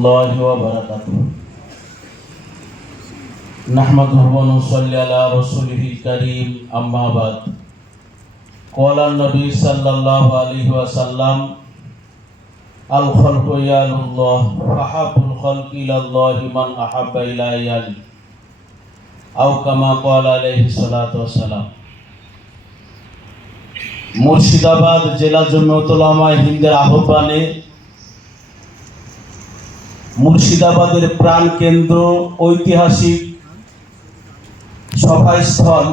الله وبركاته نحمده ونصلي على رسوله الكريم أما بعد قال النبي صلى الله عليه وسلم الخلق يال الله فحب الخلق إلى الله من أحب إلى يالي أو كما قال عليه الصلاة والسلام মুর্শিদাবাদ জেলা জমিয়তুল উলামা হিন্দের আহ্বানে মুর্শিদাবাদের প্রাণ কেন্দ্র ঐতিহাসিক সভাস্থল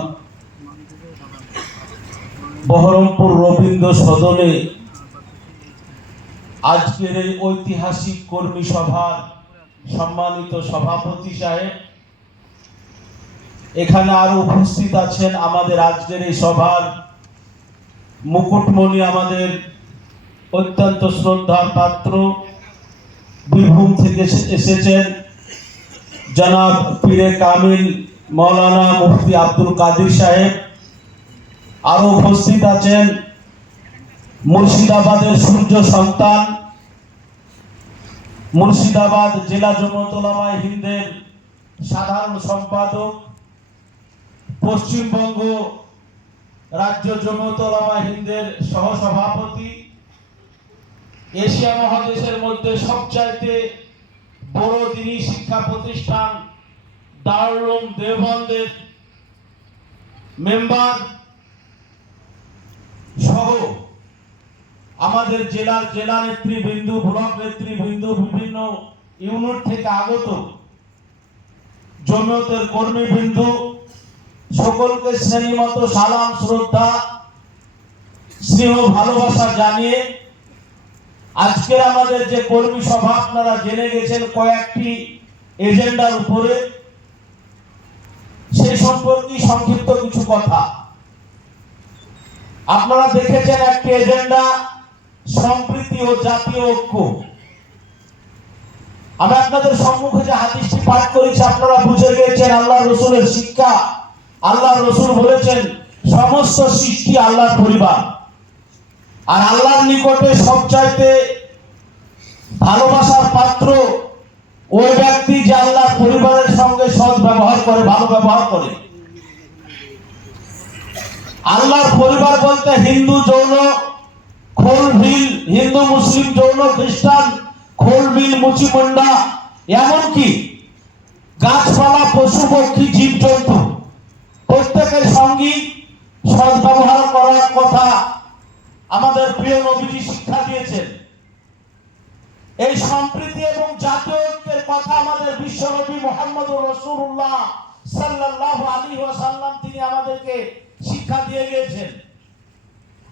বহরমপুর রবীন্দ্র সদনে আজকের এই ঐতিহাসিক কর্মী সভার সম্মানিত সভাপতি সাহেব, এখানে আরো উপস্থিত আছেন আমাদের আজকের এই সভার মুকুটমণি, আমাদের অত্যন্ত শ্রদ্ধার পাত্র, বীরভূম থেকে এসেছেন জনাব পীরে কামিল মৌলানা মুফতি আব্দুল কাদির সাহেব। আরো উপস্থিত আছেন মুর্শিদাবাদের সূর্য সন্তান, মুর্শিদাবাদ জেলা জমিয়তুল উলামা হিন্দের সাধারণ সম্পাদক, পশ্চিমবঙ্গ রাজ্য জমিয়তুল উলামা হিন্দের সহসভাপতি, এশিয়া মহাদেশের মধ্যে সবচাইতে বড় দ্বীনি শিক্ষা প্রতিষ্ঠান দারুল উলুম দেওবন্দের মেম্বার সহ আমাদের জেলা নেতৃবৃন্দ, ব্লক নেতৃবৃন্দ, বিভিন্ন ইউনিট থেকে আগত জমিয়তের কর্মীবৃন্দ, সকলকে শ্রেণীমতো সালাম, শ্রদ্ধা, স্নেহ, ভালোবাসা জানিয়ে আজকের আমাদের যে কর্মী সভা আপনারা জেনে গেছেন কয়েকটি এজেন্ডার উপরে, সেই সম্পর্কে সংক্ষিপ্ত কিছু কথা। আপনারা দেখেছেন একটি এজেন্ডা সম্প্রীতি ও জাতীয় ঐক্য। আমি আপনাদের সম্মুখে যে হাদিসটি পাঠ করেছি আপনারা বুঝে গিয়েছেন আল্লাহ রসুলের শিক্ষা। আল্লাহ রসুল বলেছেন সমস্ত সৃষ্টি আল্লাহর পরিবার, আর আল্লাহর নিকটে সবচাইতে ভালোবাসার পাত্র ওই ব্যক্তি যে আল্লাহর পরিবারের সঙ্গে সৎ ব্যবহার করে, ভালো ব্যবহার করে। আল্লাহর পরিবার বলতে হিন্দু যৌন খোল বিল, হিন্দু মুসলিম যৌন খ্রিস্টান খোল বিল, মুচিমুন্ডা, এমনকি গাছপালা, পশু পক্ষী, জীবজন্তু প্রত্যেকের সঙ্গে সৎ ব্যবহার করার কথা আমাদের প্রিয় নবীজি শিক্ষা দিয়েছেন। এই সম্প্রীতি এবং জাতীয় ঐক্যের কথা আমাদের বিশ্বনবী মুহাম্মদুর রাসূলুল্লাহ সাল্লাল্লাহু আলাইহি ওয়াসাল্লাম তিনি আমাদেরকে শিক্ষা দিয়ে গিয়েছেন।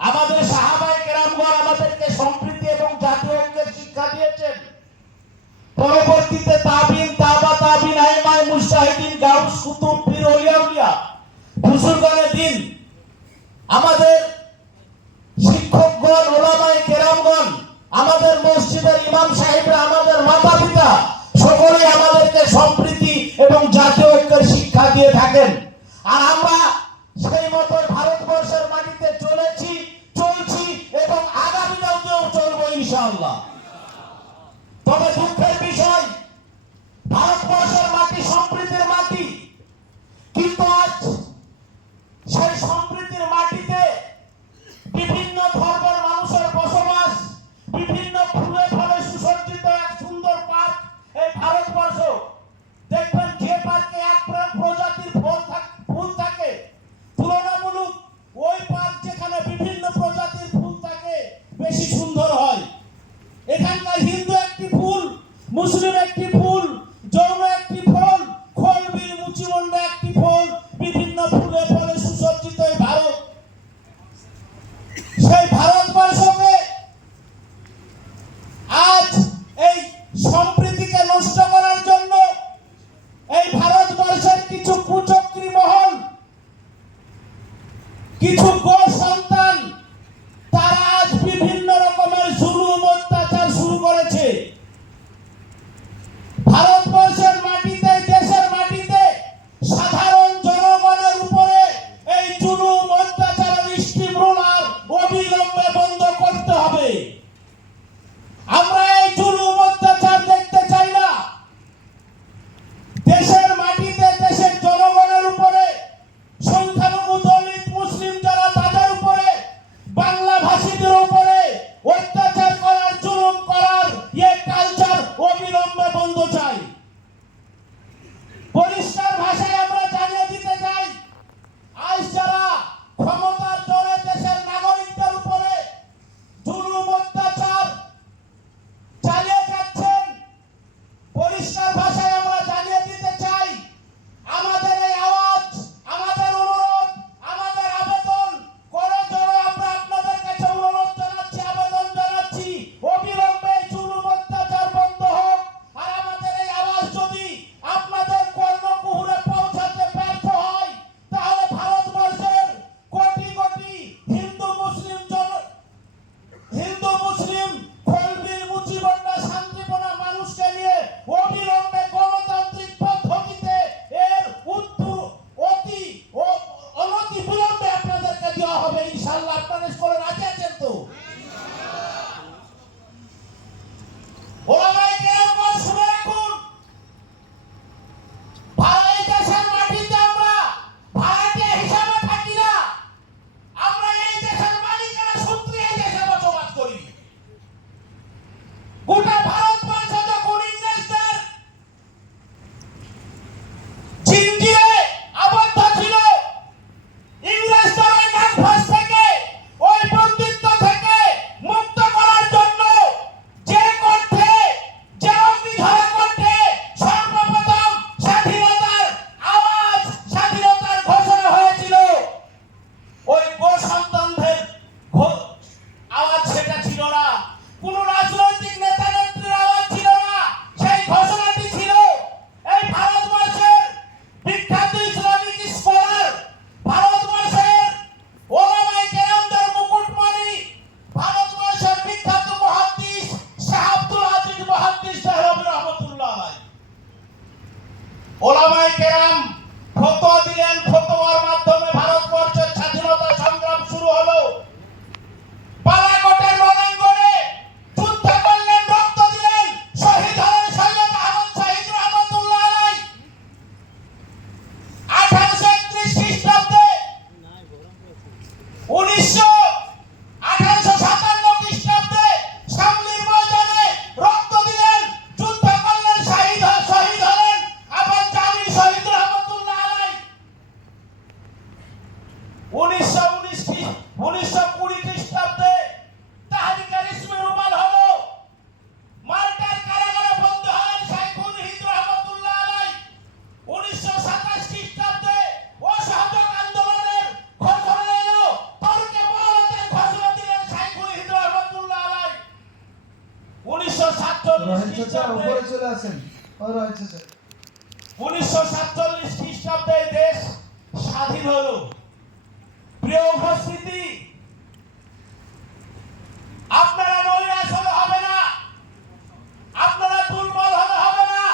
আমাদের সাহাবায়ে কেরামগণ আমাদেরকে সম্প্রীতি এবং জাতীয় ঐক্যের শিক্ষা দিয়েছেন। পরবর্তীতে তাবিন, তাবা তাবিন, আইমায়ে মুজতাহিদিন, গাউস, কুতুব, পীর, ওলিয়া উলিয়া, বুজুর্গানে দ্বীন, আমাদের শিক্ষকগণ, ওলামায়ে কেরামগণ, আমাদের মসজিদের ইমাম সাহেবরা, আমাদের মাতা পিতা সকলেই আমাদেরকে সম্প্রীতি এবং জাতীয় ঐক্যের শিক্ষা দিয়ে থাকেন। আর আমরা সেই মতো ভারতবর্ষের মাটিতে চলেছি, চলছি এবং আগামীতেও চলবো ইনশাআল্লাহ। তবে দুঃখের বিষয়, ভারতবর্ষের মাটি সম্প্রীতির মাটি, কিন্তু আজ সেই সম্প্রীতির মাটিতে বিভিন্ন ধর্মের মানুষের বসবাস, বিভিন্ন ফুলে ফলে সুসজ্জিত এক সুন্দর পার্ক এই ভারতবর্ষ। দেখবেন যে পার্কে এক প্রজাতির ফুল থাকে, তুলনামূলক ওই পার্ক যেখানে বিভিন্ন প্রজাতির ফুল থাকে বেশি সুন্দর হয়। এখানকার হিন্দু একটি ফুল, মুসলিম একটি ফুল, যৌন একটি ফল, খোল বিল, মুচিমুন্ডা একটি ফল, বিভিন্ন ফুলে ফলে সুসজ্জিত এই ভারত। সেই ভারতবর্ষকে আজ এই সম্প্রীতিকে নষ্ট করার জন্য এই ভারতবর্ষের কিছু কুচক্রী মহল, কিছু গো সন্তান, তারা আজ বিভিন্ন রকমের জুলুম, অত্যাচার শুরু করেছে। ভারতবর্ষের মাটিতে, দেশের মাটিতে সাধারণ জনগণের উপরে এই জুলুম, অত্যাচার, স্টিমরোলার অবিলম্বে বন্ধ করতে হবে। আমরা এই জুলুম, অত্যাচার দেখতে কেরাম ফতোয়া দিলেন, ফতোয়ার মাধ্যমে ভারতবর্ষের স্বাধীনতা সংগ্রাম শুরু হলো। বালাকোটের রণাঙ্গনে যুদ্ধ করলেন, রক্ত দিলেন, শহীদ হলেন সৈয়দ আহমদ শহীদ রহমতুল্লাহ আলাইহি। 1831 খ্রিস্টাব্দে 1857 খ্রিস্টাব্দে সামলির ময়দানে রক্ত দিলেন, যুদ্ধ করলেন, শহীদ হলেন আবার জামি শহীদ রহমতুল্লাহ আলাইহি। 1920 খ্রিস্টাব্দে তাহরিকে ইসমে রুমাল হলো, মাল্টার কারাগারে বন্দী হলেন শাইখুল হিন্দ রহমতুল্লাহ আলাইহি। 1927 খ্রিস্টাব্দে অসহযোগ আন্দোলনের ঘোষণা এলো, তর্কে মহলতের ঘোষণা দিলেন শাইখুল হিন্দ রহমতুল্লাহ আলাইহি। 1947 খ্রিস্টাব্দে 1947 খ্রিস্টাব্দে দেশ স্বাধীন হলো। প্রিয় উপস্থিতি, আপনারা নৈরাশ হলে হবে না, আপনারা দুর্বল হলে হবে না।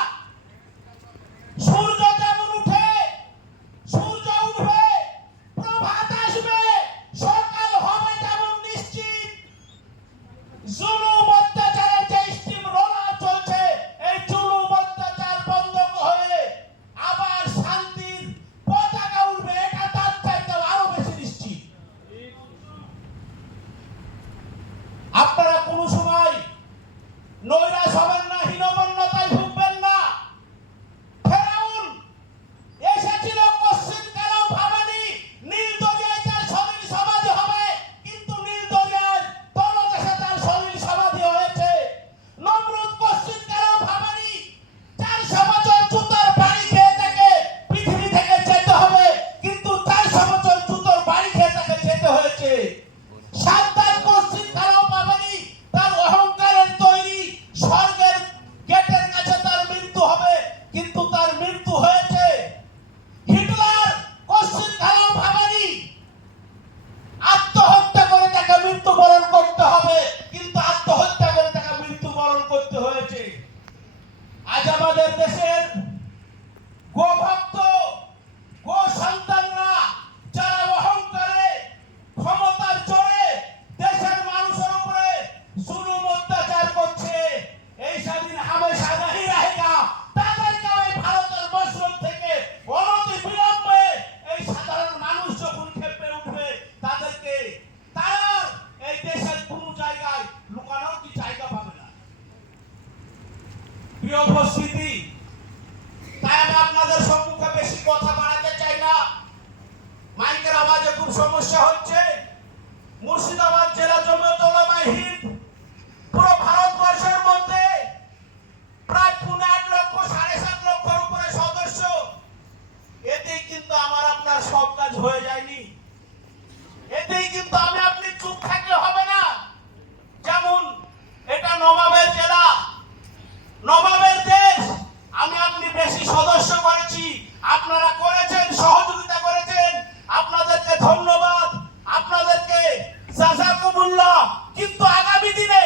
সূর্য যেমন উঠে, সূর্য উঠবে, প্রভাত আসবে, সকাল হবে যেমন নিশ্চিত। জুলুম অত্যাচারের যে স্টিম রোলার চলছে, এই জুলুম অত্যাচার বন্ধ হয়ে আবার শান্তির পতাকা উঠবে, এটা তার চাইতে আরো বেশি নিশ্চিত। আপনারা কোনো সময় নৈরাশ হবেন না, হীনমন্যতায় ভুগবেন না। ফেরাউন এসেছিল পশ্চিম কালো ভাবানি, নীল দরিয়ায় তার সলিল সমাধি হবে, কিন্তু নীল দরিয়ার তলদেশে তার সলিল সমাধি হয়েছে। নমরুদ পশ্চিম কালো ভাবানি, 400 বছর জুতোর বাড়ি খেয়ে তাকে পৃথিবী থেকে যেতে হবে, কিন্তু 400 বছর জুতোর বাড়ি খেয়ে তাকে যেতে হয়েছে। সাদ্দাম পশ্চিম কালো ভাবানি, তার অহংকারের তৈরি স্বর্গের গেটের কাছে তার মৃত্যু হবে, কিন্তু তার মৃত্যু হয়েছে। হিটলার পশ্চিম কালো ভাবানি, আত্মহত্যা করে তাকে মৃত্যুবরণ করতে হবে, কিন্তু আত্মহত্যা করে তাকে মৃত্যুবরণ করতে হয়েছে। আজ আমাদের দেশের গোভক্ত, গো সন্তানরা যারা অহংকারে, ক্ষমতার জোরে দেশের মানুষের উপরে জুলুম অত্যাচার করছে, এই স্বাধীন হামেশা নাহি রহেগা। তাদেরকে ওই ভারতের বস্ত্র থেকে অনতি বিলম্বে এই সাধারণ মানুষ যখন খেপে উঠবে, তাদেরকে তারা এই দেশের কোনো জায়গায় লুকানোর কি জায়গা পাবে না। প্রিয় উপস্থিতি, তাই আমি আপনাদের সম্মুখে বেশি কথা বাড়াতে চাই না। মাইকের আওয়াজে খুব সমস্যা হচ্ছে। মুর্শিদাবাদ জেলা জমিয়ত উলামায়ে হিন্দ পুরো ভারতবর্ষের মধ্যে প্রায় 8 লক্ষ 7.5 লক্ষের উপরে সদস্য। এতেই কিন্তু আমার আপনার সব কাজ হয়ে যায়নি। এতেই কিন্তু আমি আপনি চুপ থাকলে হবে না। যেমন এটা নবাবের জেলা, নবাবের দেশ, আমি আপনি বেশি সদস্য করেছি, আপনারা করেছেন, সহযোগিতা করেছেন, আপনাদেরকে ধন্যবাদ, আপনাদেরকে জাযাকুমুল্লাহ। কিন্তু আগামী দিনে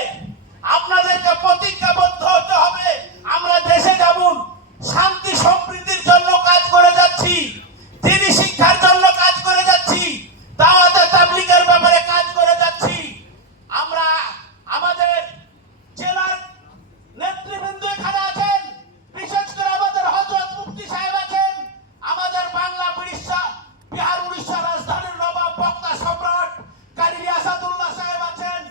আপনাদেরকে প্রতিজ্ঞাবদ্ধ হতে হবে। আমরা দেশে যেমন শান্তি সম্প্রীতির জন্য কাজ করে যাচ্ছি, দ্বীনি শিক্ষার জন্য কাজ করে যাচ্ছি, দাওয়াতে তাবলীগের ব্যাপারে কাজ করে যাচ্ছি, আমরা আমাদের জেলার নেতৃবৃন্দ এখানে আছেন, বিশেষ করে আমাদের হযরত মুফতি সাহেব আছেন, আমাদের বাংলা বিহার উড়িষ্যা রাজধানীর নবাব বক্তা সম্রাট কারি আসাদুল্লাহ সাহেব আছেন,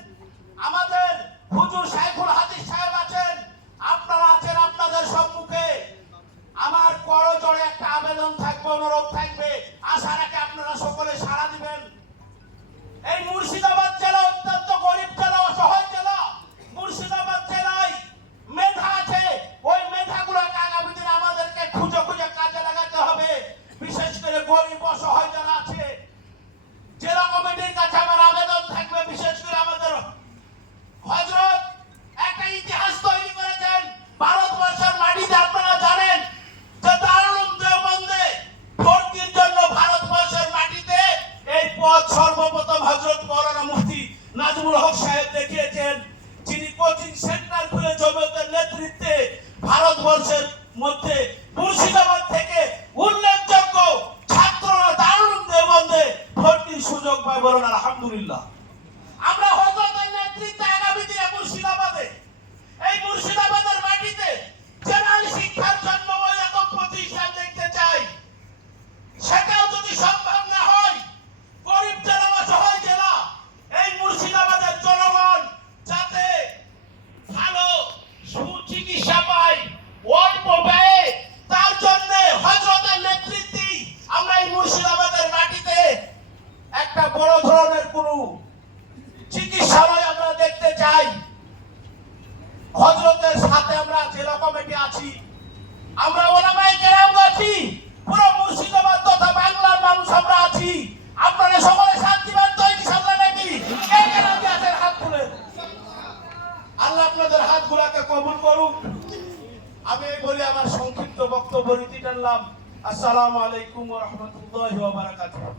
আমাদের হুজুর শাইখুল হাদিস সাহেব আছেন, আপনারা আছেন। আপনাদের সম্মুখে আমার করজোড়ে একটা আবেদন থাকবে, অনুরোধ থাকবে, আশা রাখি আপনারা সকলে সাড়া দিবেন। এই মুর্শিদাবাদ জেলা অত্যন্ত গরিব জেলা, অসহায় জেলা। মুর্শিদাবাদ জেলায় মেধা আছে, ওই মেধাগুলোকে আগামী দিনে আমাদেরকে খুঁজে খুঁজে কাজে লাগাতে হবে। বিশেষ করে গরিব অসহায় যারা আছে, জেলা কমিটির কাছে আমার আবেদন থাকবে, বিশেষ করে আমাদের হযরত একটা ইতিহাস তৈরি করেছেন ভারতবর্ষের মাটিতে। আপনারা জানেন যে দারুল উলুম দেওবন্দে ভর্তির জন্য ভারতবর্ষের মাটিতে এই পদ সর্বপ্রথম হযরত মাওলানা মুফতি নাজমুল হক সাহেব দেখিয়েছেন, যিনি কোচিং সেন্টার খুলে জমিয়তের নেতৃত্বে ভারতবর্ষের মধ্যে মুর্শিদাবাদ থেকে আছি, আমরা ওলামায়ে কেরাম আছি, পুরো মুর্শিদাবাদ তথা বাংলার মানুষ আমরা আছি। আপনারা সকলে শান্তিবান তো ইনশাআল্লাহ নাকি? কে কে রাজি আছেন হাত তুলেন। আল্লাহ আপনাদের হাতগুলোকে কবুল করুক। আমি বলি আমার সংক্ষিপ্ত বক্তব্য রীতি টানলাম। আসসালামু আলাইকুম ওয়া রাহমাতুল্লাহি ওয়া বারাকাতুহু।